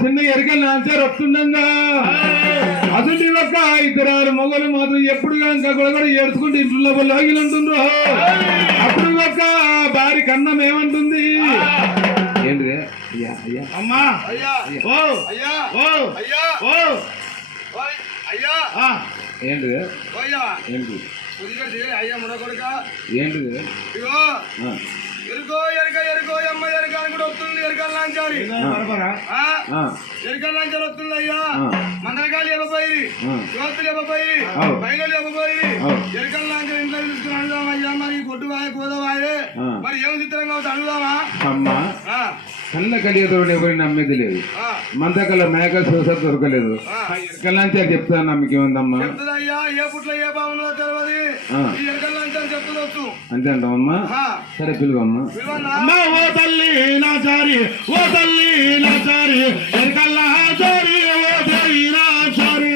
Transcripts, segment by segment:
చిన్న ఎరకల్ ఆన్సర్ వస్తుండగా అసలు ఒక్క ఇద్దరు మొగలు మాత్రం ఎప్పుడు ఇంకా కూడా ఏడ్చుకుంటే ఇంట్లో లాగిలు ఉంటుండ్రు. అప్పుడు ఒక్క భార్య కన్నం ఏమంటుంది? ఏంటి అమ్మా ఓ ఓ ఓ ఏంటి ఏంటి అయ్యా ముడ కొడుక ఏంటిది? ఇగో ఎరుకో ఎరక ఎరుకో అమ్మ ఎరక అని కూడా వస్తుంది. ఎరకల లాంచారి ఎరకల లాంచారి వస్తుంది అయ్యా. మందరకాయలు ఇవ్వబోయి, యువతులు ఇవ్వబోయి, బయలు ఇవ్వబోయి ఎరకల లాంచారి ఇంట్లో తీసుకుని అడుగుదామా అయ్యా? మరి కొట్టు వాయ కోదవాయే మరి ఏం చిత్రంగా అవుతుంది అడుగుదామా? అమ్మా కళ్ళ కలిగేటోడు ఎవరు నమ్మేది లేదు. మందకల మేక చూస దొరకలేదు. ఎరకల లాంచారి చెప్తాను నమ్మకేముందమ్మా? చెప్తుందయ్యా. ఏ పుట్లో ఏ బాగున్నదో తెలియదు. ఈ ఎరకల లాంచారి చెప్తుందొచ్చు అంతే అంటావమ్మా? సరే పిలువమ్మా. ఓ తల్లి నాచారి, ఓ తల్లి నాచారి, ఎరకల్లా చారి, ఓ తల్లి నాచారి,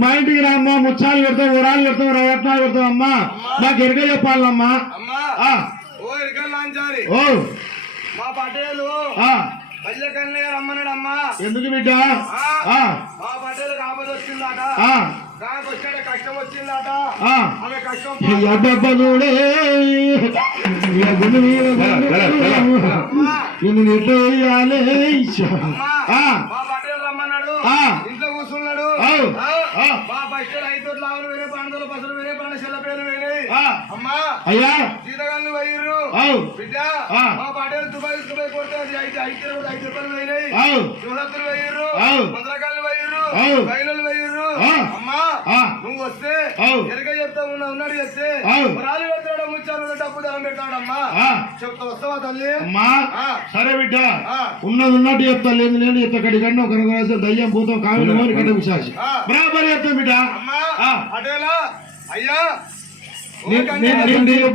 మా ఇంటికి రామ్మా. ముచ్చాలు పెడతాం, ఉరాలు పెడతాం, రవట్నాలు పెడతాం. అమ్మా మాకు ఎరగ చెప్పాలమ్మా. ఓ మా పటేలు పల్లెకన్నయ్య రమ్మన్నాడు అమ్మా. ఎందుకు బిడ్డ? మా పటేలు కాకపోతే వచ్చిందట, వచ్చాడు కష్టం వచ్చిందట. ఆమె కష్టం మా పటేలు రమ్మన్నాడు. ఇంట్లో కూర్చున్నాడు. మా పైసలు 5 లావులు వేరే పండుగలు పసలు వేరే పండుగ చెల్లపేలు వేరే అమ్మా అయ్యా సీతగాళ్ళు వేయరు బిడ్డ. మా పటేలు దుబాయ్ తీసుకుపోయి కొడితే అది 5 రూపాయలు వేయరు, శివరాత్రులు వేయరు, మంత్రకాళ్ళు వేయరు, బయలు వేయరు. అమ్మా నువ్వు వస్తే ఎరగ చెప్తా ఉన్నాడు చెప్తే రాళ్ళు పెడతాడు, ముచ్చారు డబ్బు ధనం పెడతాడమ్మా. చెప్తా వస్తావా తల్లి? అమ్మా సరే బిడ్డ, ఉన్నది ఉన్నట్టు చెప్తా, లేదు నేను చెప్తా. కడిగండి ఒక దయ్యం భూతం కావిడి కట్ట విశాసి బరాబర్ చెప్తా బిడ్డ. అటేలా అయ్యా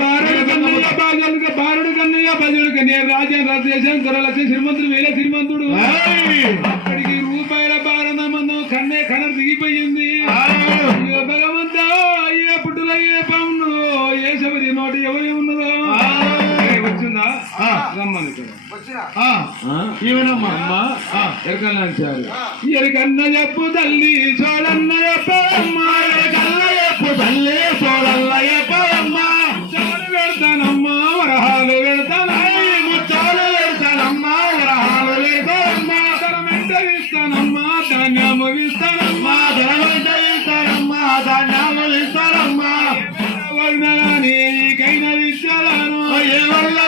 బారుడు కన్నయ్య బజుడు కన్నయ్య రాజ్యం రాజేశం కొరలక్ష్మి శ్రీమంతుడు వేల శ్రీమంతుడు. అక్కడికి రూపాయల భారతమందం కన్నే కన దిగిపోయింది. భగవంతా ఏ పుట్టులో ఏ పామున్నదో, ఏ శబరి నోటి ఎవరి ఉన్నదో వచ్చిందా? రమ్మని ఇక్కడ వచ్చినా ఈవెనమ్మా అమ్మా ఎరకల్లాంచారు ఆ. ఎరికన్న చెప్పు తల్లి సోడన్న చెప్పమ్మా ఎరికన్న చెప్పు తల్లి సోడల్ల చెప్పమ్మా ముచ్చాలు పెడతానమ్మా వరహాలు పెడతానై ముచ్చాలు పెడతానమ్మా వరహాలు పెడతానమ్మా ధనమెంట ఇస్తానమ్మా ధాన్యము ఇస్తానమ్మా ధనమెంట ఇస్తానమ్మా ధాన్యము ఇస్తానమ్మా నీకైనా విచ్చాలను ఏ వల్ల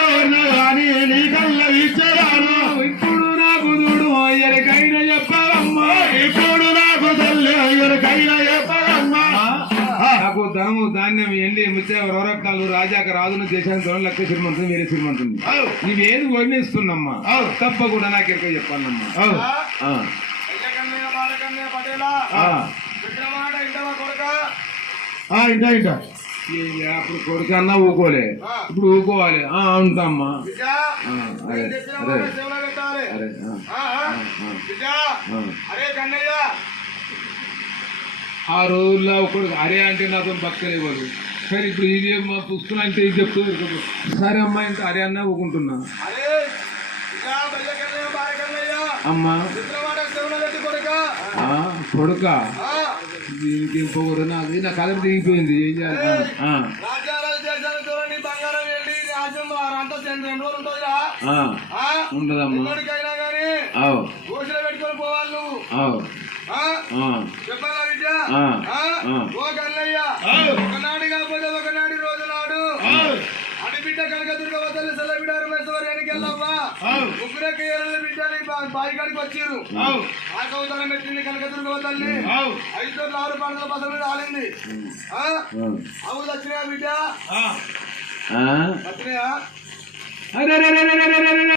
కానీ నీకల్ల విచ్చాను ఇప్పుడు నాకు చూడు ఎరకైనా చెప్పాలమ్మా ఇప్పుడు నాకు తల్లి ఎరకైనా చెప్పాలమ్మా నాకు ధనము ధాన్యం ఎండి ముచ్చే రొరక్కాలు రాజాక రాజును దేశానికి ధనం లెక్క శ్రీమంతుంది వేరే శ్రీమంతుంది నీవేది వర్ణిస్తున్నమ్మా తప్పకుండా నాకు ఎరక చెప్పాలమ్మా అయ్యకన్నయ్య బాలకన్నయ్య పటేలా విక్రమాట ఇంటవా కొడక ఇంటా ఇంటా అప్పుడు కొడుకన్నా ఊకోలే ఇప్పుడు ఊకోవాలి ఉంటామ్మా బిడ్డ అరే నేను చెప్పిన అరే మాట సేవలో పెట్టాలి అరే బిడ్డ అరే కన్నయ్య ఆ రోజుల్లో ఒకడు అరే అంటే నాతో పక్కలేవాడు సరే ఇప్పుడు ఇది మా పుస్తకం అంటే ఇది చెప్తూ సరే అమ్మా ఇంత అరే అన్నా ఊకుంటున్నా అరే బిడ్డ బయ్యకన్నయ్య బాలకన్నయ్య అమ్మా విక్రమాట సేవలో పెట్టి కొడక కొడుక దీనికి ఇంకొకరు నాకు నా కలర్ దిగిపోయింది ఏం చేయాలి రాజ్యాలు చేశాను చూడండి బంగారం వెళ్ళి రాజ్యం అంతా 2 రోజులు ఉంటుందిరా ఉండదమ్మా ఎక్కడికైనా కానీ అవు గోషలో పెట్టుకొని పోవాలి నువ్వు అవు చెప్పాలా విద్య ఓ కన్నయ్య ఒకనాడు కాకపోతే ఒకనాడు రోజు నాడు అడి బిడ్డ కనకదుర్గ వద్దలు సెల్ల బిడ్డ రమేశ్వరి ఎన్నికెళ్ళవ్వా ముగ్గురే కేరళ బిడ్డని బాయికాడికి వచ్చిర్రు ఆకవతరం పెట్టింది కనకదుర్గ వద్దల్ని 5 6 పంటల బస మీద ఆలింది అవు వచ్చినాయా బిడ్డ వచ్చినాయా అరే